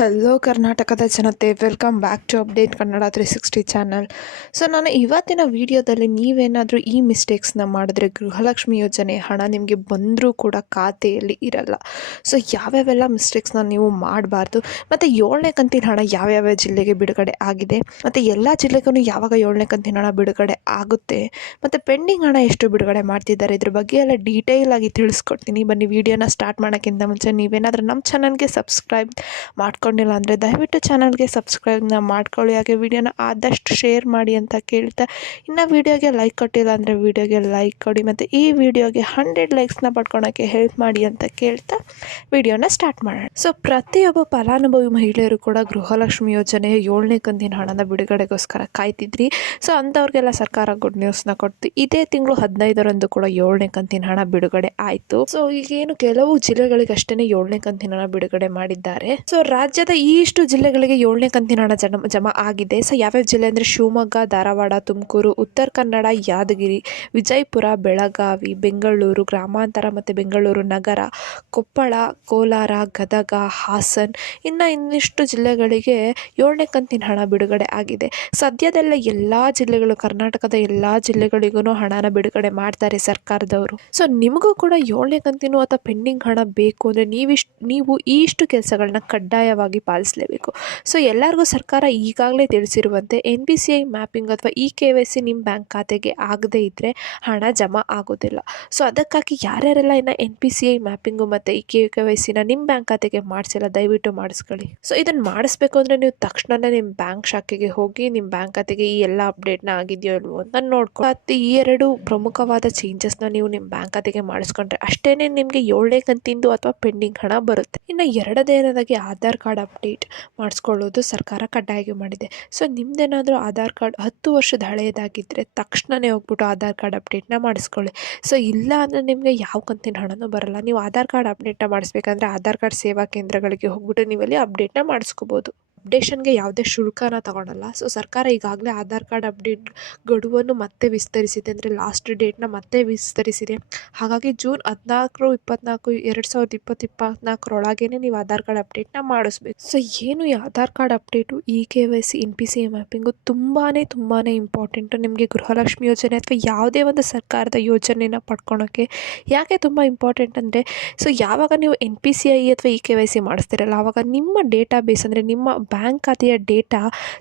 Hello ಕರ್ನಾಟಕದ ಜನತೆ, welcome back to update Kannada 360 channel. So ನಾನು ಇವತ್ತಿನ ವಿಡಿಯೋದಲ್ಲಿ ನೀವೇನಾದರೂ ಈ ಮಿಸ್ಟೇಕ್ಸ್ನ ಮಾಡಿದ್ರೆ ಗೃಹಲಕ್ಷ್ಮಿ ಯೋಜನೆ ಹಣ ನಿಮಗೆ ಬಂದರೂ ಕೂಡ ಖಾತೆಯಲ್ಲಿ ಇರಲ್ಲ. ಸೊ ಯಾವ್ಯಾವೆಲ್ಲ ಮಿಸ್ಟೇಕ್ಸ್ನ ನೀವು ಮಾಡಬಾರ್ದು, ಮತ್ತು 7ನೇ ಕಂತಿನ ಹಣ ಯಾವ್ಯಾವ ಜಿಲ್ಲೆಗೆ ಬಿಡುಗಡೆ ಆಗಿದೆ, ಮತ್ತು ಎಲ್ಲ ಜಿಲ್ಲೆಗೂ ಯಾವಾಗ 7ನೇ ಕಂತಿನ ಹಣ ಬಿಡುಗಡೆ ಆಗುತ್ತೆ, ಮತ್ತು ಪೆಂಡಿಂಗ್ ಹಣ ಎಷ್ಟು ಬಿಡುಗಡೆ ಮಾಡ್ತಿದ್ದಾರೆ, ಇದ್ರ ಬಗ್ಗೆ ಎಲ್ಲ ಡೀಟೇಲ್ ಆಗಿ ತಿಳಿಸ್ಕೊಡ್ತೀನಿ. ಬನ್ನಿ, ವಿಡಿಯೋನ ಸ್ಟಾರ್ಟ್ ಮಾಡೋಕ್ಕಿಂತ ಮುಂಚೆ ನೀವೇನಾದರೂ ನಮ್ಮ ಚಾನಲ್ಗೆ ಸಬ್ಸ್ಕ್ರೈಬ್ ಮಾಡ್ಕೊಂಡಿಲ್ಲ ಅಂದರೆ ದಯವಿಟ್ಟು ಚಾನಲ್ಗೆ ಸಬ್ಸ್ಕ್ರೈಬ್ನ ಮಾಡ್ಕೊಳ್ಳಿ, ಹಾಗೆ ವಿಡಿಯೋನ ಆದಷ್ಟು ಶೇರ್ ಮಾಡಿ ಅಂತ ಕೇಳ್ತಾ, ಇನ್ನು ವಿಡಿಯೋಗೆ ಲೈಕ್ ಕೊಟ್ಟಿಲ್ಲ ಅಂದರೆ ವಿಡಿಯೋಗೆ ಲೈಕ್ ಕೊಡಿ, ಮತ್ತು ಈ ವಿಡಿಯೋಗೆ 100 ಲೈಕ್ಸ್ನ ಪಡ್ಕೊಳಕ್ಕೆ ಹೆಲ್ಪ್ ಮಾಡಿ ಅಂತ ಕೇಳ್ತಾ ವಿಡಿಯೋನ ಸ್ಟಾರ್ಟ್ ಮಾಡೋಣ. ಸೊ ಪ್ರತಿಯೊಬ್ಬ ಫಲಾನುಭವಿ ಮಹಿಳೆಯರು ಕೂಡ ಗೃಹಲಕ್ಷ್ಮಿ ಯೋಜನೆಯ 7ನೇ ಕಂತಿನ ಹಣದ ಬಿಡುಗಡೆಗೋಸ್ಕರ ಕಾಯ್ತಿದ್ರಿ. ಸೊ ಅಂಥವ್ರಿಗೆಲ್ಲ ಸರ್ಕಾರ ಗುಡ್ ನ್ಯೂಸ್ನ ಕೊಡ್ತು. ಇದೇ ತಿಂಗಳು 15ರಂದು ಕೂಡ 7ನೇ ಕಂತಿನ ಹಣ ಬಿಡುಗಡೆ ಆಯಿತು. ಸೊ ಈಗೇನು ಕೆಲವು ಜಿಲ್ಲೆಗಳಿಗಷ್ಟೇ 7ನೇ ಕಂತಿನ ಹಣ ಬಿಡುಗಡೆ ಮಾಡಿದ್ದಾರೆ. ಸೊ ರಾಜ್ಯದ ಇಷ್ಟು ಜಿಲ್ಲೆಗಳಿಗೆ 7ನೇ ಕಂತಿನ ಹಣ ಜಮಾ ಆಗಿದೆ. ಸೊ ಯಾವ್ಯಾವ ಜಿಲ್ಲೆ ಅಂದರೆ ಶಿವಮೊಗ್ಗ, ಧಾರವಾಡ, ತುಮಕೂರು, ಉತ್ತರ ಕನ್ನಡ, ಯಾದಗಿರಿ, ವಿಜಯಪುರ, ಬೆಳಗಾವಿ, ಬೆಂಗಳೂರು ಗ್ರಾಮಾಂತರ ಮತ್ತು ಬೆಂಗಳೂರು ನಗರ, ಕೊಪ್ಪಳ, ಕೋಲಾರ, ಗದಗ, ಹಾಸನ್, ಇನ್ನಿಷ್ಟು ಜಿಲ್ಲೆಗಳಿಗೆ 7ನೇ ಕಂತಿನ ಹಣ ಬಿಡುಗಡೆ ಆಗಿದೆ. ಸದ್ಯದಲ್ಲೇ ಎಲ್ಲ ಜಿಲ್ಲೆಗಳು, ಕರ್ನಾಟಕದ ಎಲ್ಲ ಜಿಲ್ಲೆಗಳಿಗೂ ಹಣನ ಬಿಡುಗಡೆ ಮಾಡ್ತಾರೆ ಸರ್ಕಾರದವರು. ಸೊ ನಿಮಗೂ ಕೂಡ 7ನೇ ಕಂತಿನ ಅಥವಾ ಪೆಂಡಿಂಗ್ ಹಣ ಬೇಕು ಅಂದರೆ ನೀವು ಇಷ್ಟು ಕೆಲಸಗಳನ್ನ ಕಡ್ಡಾಯವಾಗಿ ಪಾಲಿಸಲೇಬೇಕು. ಸೊ ಎಲ್ಲರಿಗೂ ಸರ್ಕಾರ ಈಗಾಗಲೇ ತಿಳಿಸಿರುವಂತೆ NPCI ಮ್ಯಾಪಿಂಗ್ ಅಥವಾ KYC ನಿಮ್ಮ ಬ್ಯಾಂಕ್ ಖಾತೆಗೆ ಆಗದೇ ಇದ್ದರೆ ಹಣ ಜಮಾ ಆಗೋದಿಲ್ಲ. ಸೊ ಅದಕ್ಕಾಗಿ ಯಾರ್ಯಾರೆಲ್ಲ ಇನ್ನು NPCI ಮ್ಯಾಪಿಂಗು ಮತ್ತು KYCನ ನಿಮ್ಮ ಬ್ಯಾಂಕ್ ಖಾತೆಗೆ ಮಾಡಿಸಿಲ್ಲ, ದಯವಿಟ್ಟು ಮಾಡಿಸ್ಕೊಳ್ಳಿ. ಸೊ ಇದನ್ನು ಮಾಡಿಸ್ಬೇಕು ಅಂದರೆ ನೀವು ತಕ್ಷಣವೇ ನಿಮ್ಮ ಬ್ಯಾಂಕ್ ಶಾಖೆಗೆ ಹೋಗಿ ನಿಮ್ಮ ಬ್ಯಾಂಕ್ ಖಾತೆಗೆ ಈ ಎಲ್ಲ ಅಪ್ಡೇಟ್ನ ಆಗಿದೆಯೋ ಇಲ್ವೋ ಅಂತ ನೋಡ್ಕೊಂಡು, ಮತ್ತು ಈ 2 ಪ್ರಮುಖವಾದ ಚೇಂಜಸ್ನ ನೀವು ನಿಮ್ಮ ಬ್ಯಾಂಕ್ ಖಾತೆಗೆ ಮಾಡಿಸ್ಕೊಂಡ್ರೆ ಅಷ್ಟೇ ನಿಮಗೆ 7ನೇ ಕಂತಿಂದು ಅಥವಾ ಪೆಂಡಿಂಗ್ ಹಣ ಬರುತ್ತೆ. ಇನ್ನು ಎರಡನೇದಾಗಿ ಆಧಾರ್ ಕಾರ್ಡ್ ಅಪ್ಡೇಟ್ ಮಾಡಿಸ್ಕೊಳ್ಳೋದು ಸರ್ಕಾರ ಕಡ್ಡಾಯ ಮಾಡಿದೆ. ಸೊ ನಿಮ್ದೇನಾದರೂ ಆಧಾರ್ ಕಾರ್ಡ್ 10 ವರ್ಷದ ಹಳೆಯದಾಗಿದ್ದರೆ ತಕ್ಷಣವೇ ಹೋಗ್ಬಿಟ್ಟು ಆಧಾರ್ ಕಾರ್ಡ್ ಅಪ್ಡೇಟ್ನ ಮಾಡಿಸ್ಕೊಳ್ಳಿ. ಸೊ ಇಲ್ಲ ಅಂದರೆ ನಿಮಗೆ ಯಾವ ಕಂತಿನ ಹಣನೂ ಬರಲ್ಲ. ನೀವು ಆಧಾರ್ ಕಾರ್ಡ್ ಅಪ್ಡೇಟ್ನ ಮಾಡಿಸ್ಬೇಕಂದ್ರೆ ಆಧಾರ್ ಕಾರ್ಡ್ ಸೇವಾ ಕೇಂದ್ರಗಳಿಗೆ ಹೋಗ್ಬಿಟ್ಟು ನೀವಲ್ಲಿ ಅಪ್ಡೇಟ್ನ ಮಾಡಿಸ್ಕೋಬೋದು. ಅಪ್ಡೇಷನ್ಗೆ ಯಾವುದೇ ಶುಲ್ಕನ ತಗೊಳಲ್ಲ. ಸೊ ಸರ್ಕಾರ ಈಗಾಗಲೇ ಆಧಾರ್ ಕಾರ್ಡ್ ಅಪ್ಡೇಟ್ ಗಡುವನ್ನು ಮತ್ತೆ ವಿಸ್ತರಿಸಿದೆ, ಅಂದರೆ ಲಾಸ್ಟ್ ಡೇಟ್ನ ಮತ್ತೆ ವಿಸ್ತರಿಸಿದೆ. ಹಾಗಾಗಿ ಜೂನ್ 14, 24, 2024 ನೀವು ಆಧಾರ್ ಕಾರ್ಡ್ ಅಪ್ಡೇಟ್ನ ಮಾಡಿಸ್ಬೇಕು. ಸೊ ಏನು ಈ Aadhaar card update, KYC, NPCI mapping ತುಂಬಾ ಇಂಪಾರ್ಟೆಂಟು ನಿಮಗೆ ಗೃಹಲಕ್ಷ್ಮಿ ಯೋಜನೆ ಅಥವಾ ಯಾವುದೇ ಒಂದು ಸರ್ಕಾರದ ಯೋಜನೆನ ಪಡ್ಕೊಳೋಕ್ಕೆ. ಯಾಕೆ ತುಂಬ ಇಂಪಾರ್ಟೆಂಟ್ ಅಂದರೆ, ಸೊ ಯಾವಾಗ ನೀವು NPCI ಅಥವಾ KYC ಮಾಡಿಸ್ತಿರಲ್ಲ, ಆವಾಗ ನಿಮ್ಮ ಡೇಟಾಬೇಸ್ ಅಂದರೆ ನಿಮ್ಮ ಬ್ಯಾಂಕ್ ಖಾತೆಯ ಡೇಟಾ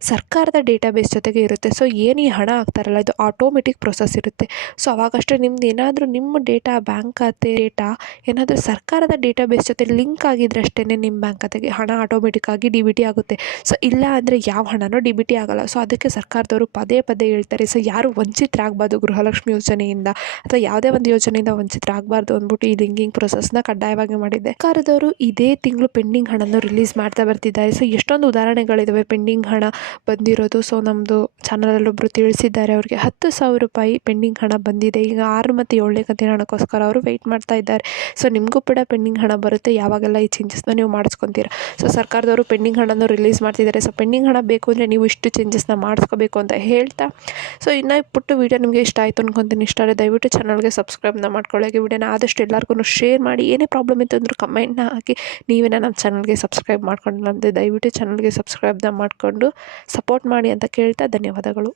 ಸರ್ಕಾರದ ಡೇಟಾಬೇಸ್ ಜೊತೆಗೆ ಇರುತ್ತೆ. ಸೊ ಏನು ಈ ಹಣ ಆಗ್ತಾರಲ್ಲ, ಇದು ಆಟೋಮೆಟಿಕ್ ಪ್ರೊಸೆಸ್ ಇರುತ್ತೆ. ಸೊ ಅವಾಗಷ್ಟೇ ನಿಮ್ದು ಏನಾದರೂ ನಿಮ್ಮ ಡೇಟಾ, ಬ್ಯಾಂಕ್ ಖಾತೆ ಡೇಟಾ ಏನಾದರೂ ಸರ್ಕಾರದ ಡೇಟಾಬೇಸ್ ಜೊತೆ ಲಿಂಕ್ ಆಗಿದ್ರೆ ಅಷ್ಟೇ ನಿಮ್ಮ ಬ್ಯಾಂಕ್ ಖಾತೆಗೆ ಹಣ ಆಟೋಮೆಟಿಕ್ಕಾಗಿ DBT ಆಗುತ್ತೆ. ಸೊ ಇಲ್ಲ ಅಂದರೆ ಯಾವ ಹಣನೂ DBT ಆಗಲ್ಲ. ಸೊ ಅದಕ್ಕೆ ಸರ್ಕಾರದವರು ಪದೇ ಹೇಳ್ತಾರೆ, ಸೊ ಯಾರು ವಂಚಿತರಾಗಬಾರ್ದು ಗೃಹಲಕ್ಷ್ಮಿ ಯೋಜನೆಯಿಂದ ಅಥವಾ ಯಾವುದೇ ಒಂದು ಯೋಜನೆಯಿಂದ ವಂಚಿತರಾಗಬಾರ್ದು ಅಂದ್ಬಿಟ್ಟು ಈ ಲಿಂಕಿಂಗ್ ಪ್ರೊಸೆಸ್ನ ಕಡ್ಡಾಯವಾಗಿ ಮಾಡಿದೆ. ಸರ್ಕಾರದವರು ಇದೇ ತಿಂಗಳು ಪೆಂಡಿಂಗ್ ಹಣವನ್ನು ರಿಲೀಸ್ ಮಾಡ್ತಾ ಬರ್ತಿದ್ದಾರೆ. ಸೊ ಎಷ್ಟೊಂದು ಉದಾಹರಣೆಗಳಿದ್ದಾವೆ ಪೆಂಡಿಂಗ್ ಹಣ ಬಂದಿರೋದು. ಸೊ ನಮ್ಮದು ಚಾನಲಲ್ಲೊಬ್ಬರು ತಿಳಿಸಿದ್ದಾರೆ, ಅವ್ರಿಗೆ 10,000 ರೂಪಾಯಿ ಪೆಂಡಿಂಗ್ ಹಣ ಬಂದಿದೆ. ಈಗ 6 ಮತ್ತು 7ನೇ ಕಂತಿನ ಹಣಕ್ಕೋಸ್ಕರ ಅವರು ವೆಯ್ಟ್ ಮಾಡ್ತಾ ಇದ್ದಾರೆ. ಸೊ ನಿಮಗೂ ಕೂಡ ಪೆಂಡಿಂಗ್ ಹಣ ಬರುತ್ತೆ ಯಾವಾಗೆಲ್ಲ ಈ ಚೇಂಜಸ್ನ ನೀವು ಮಾಡಿಸ್ಕೊತೀರ. ಸೊ ಸರ್ಕಾರದವರು ಪೆಂಡಿಂಗ್ ಹಣನ ರಿಲೀಸ್ ಮಾಡ್ತಿದ್ದಾರೆ. ಸೊ ಪೆಂಡಿಂಗ್ ಹಣ ಬೇಕು ಅಂದರೆ ನೀವು ಇಷ್ಟು ಚೇಂಜಸ್ನ ಮಾಡಿಸ್ಕೋಬೇಕು ಅಂತ ಹೇಳ್ತಾ, ಸೊ ಇನ್ನು ಪುಟ್ಟು ವಿಡಿಯೋ ನಿಮಗೆ ಇಷ್ಟ ಆಯಿತು ಅನ್ಕೊತೀನಿ. ಇಷ್ಟ ಆದರೆ ದಯವಿಟ್ಟು ಚಾನಲ್ಗೆ ಸಬ್ಸ್ಕ್ರೈಬ್ನ ಮಾಡ್ಕೊಳ್ಳಿ. ವಿಡಿಯೋನ ಆದಷ್ಟು ಎಲ್ಲರಿಗೂ ಶೇರ್ ಮಾಡಿ. ಏನೇ ಪ್ರಾಬ್ಲಮ್ ಇತ್ತು ಅಂದರೂ ಕಮೆಂಟ್ನ ಹಾಕಿ. ನೀವೇನ ನಮ್ಮ ಚಾನಲ್ಗೆ ಸಬ್ಸ್ಕ್ರೈಬ್ ಮಾಡ್ಕೊಂಡಿಲ್ಲ ಅಂದರೆ ದಯವಿಟ್ಟು ಚಾನಲ್ಗೆ ಸಬ್ಸ್ಕ್ರೈಬ್ನ ಮಾಡಿಕೊಂಡು ಸಪೋರ್ಟ್ ಮಾಡಿ ಅಂತ ಕೇಳ್ತಾ ಧನ್ಯವಾದಗಳು.